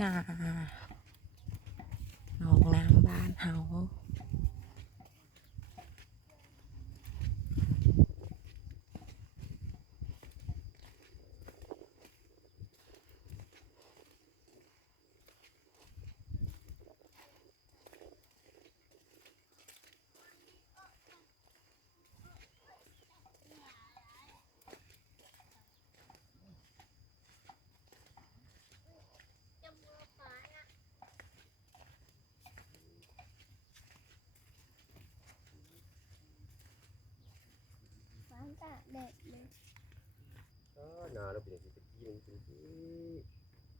นาหนองน้ำบ้านเฮาตากแดดเลยนาเราเป็นอย่างที่ตะกี้มันเป็นที่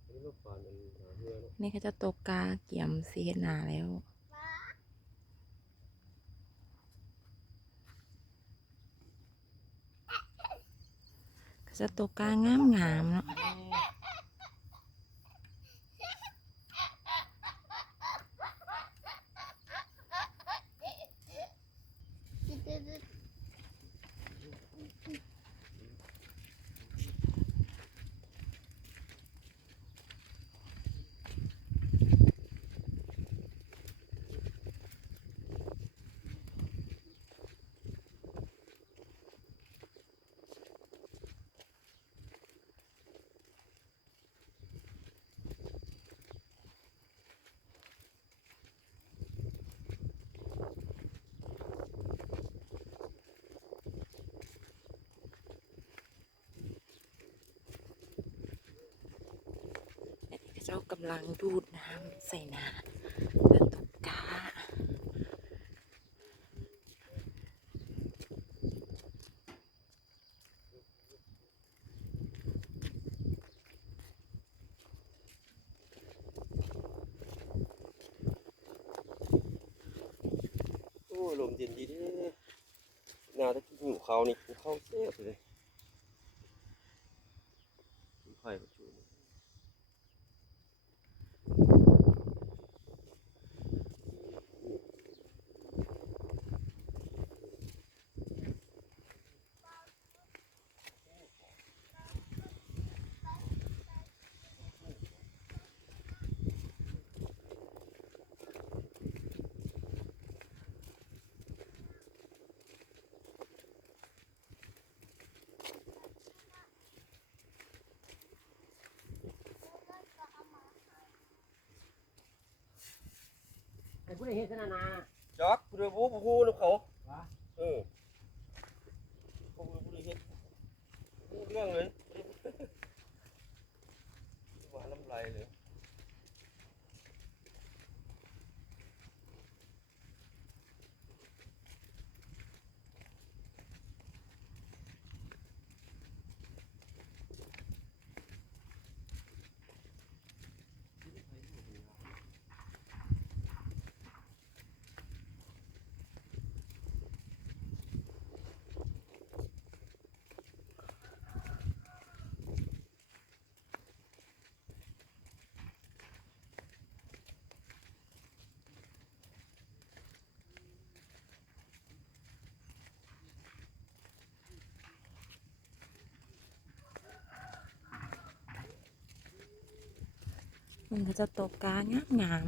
อันนี้เราผ่านมันหาเรือเนาะ นี่เขาจะตกกาเกี่ยมเสียนาแล้วเขาจะตกกางามเนาะเจ้ากำลังดูดน้ำใส่นาเพื่อตกกาโอ้ลมเย็นดีเด้นาตะกี้หิวข้าวนี่กินข้าวแซ่บเลยกินไข่กับชูไอ้ผู้ใดเฮ็ดซะนา จักกูได้บู๊บู๊แล้วเขาเออเขากูได้เฮ็ดบู๊เรื่องเลยหวานน้ำลายเลยมันก็จะตกกางาม